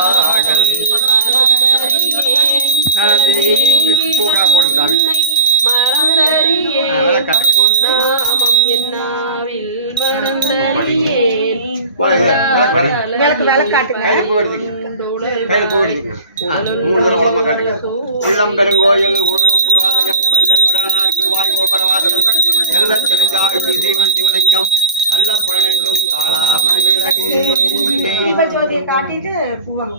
பாடல். நாமம் என்னாவில் மறந்தறியேன். விளக்கு. ஜோதியை காட்டிட்டு பூவாங்க.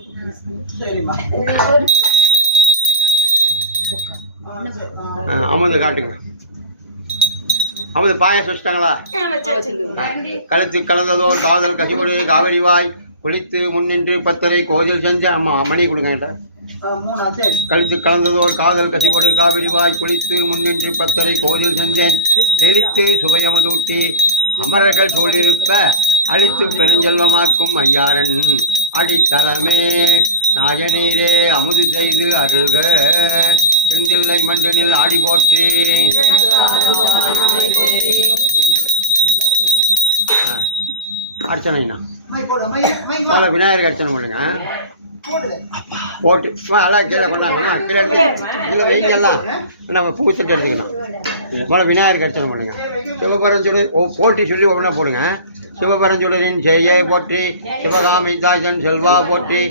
ஆ, அமர்ந்து காட்டுங்க. அமர்ந்து பாயாசம் வச்சுட்டாங்களா? கழுத்து கலந்ததோர் காதல் கசிகுடி காவிரி வாய் குளித்து முன்னின்று பத்தரை கோதில் செஞ்ச அம்மா மணி கொடுங்க. கழுத்து கலந்ததோர் காதல் கசிபோடு காவிரி வாய் குளித்து முன்னின்று பத்தரை கோதில் செஞ்சேன். தெளித்து சுவையமதூட்டி அமரர்கள் சூழிருப்ப அழித்து பெருஞ்செல்வமாக்கும் ஐயாரன். அடித்தலமே நாயனீரே அமுது செய்து அருள்க. செந்தில்லை மண்டனில் ஆடி போற்றி. அர்ச்சனைண்ணா. பால விநாயகருக்கு அர்ச்சனை பண்ணுங்க போட்டு எல்லாம் கீழே கொண்டாங்க கீழே நம்ம பூ எடுத்துக்கணும். முதல்ல விநாயகருக்கு பண்ணுங்க சிவபரஞ்சுடர் போட்டி சொல்லி ஒவ்வொன்றா போடுங்க. சிவபரஞ்சுடரின் ஜெயை போற்றி சிவகாமி தாய்தன் செல்வா போற்றி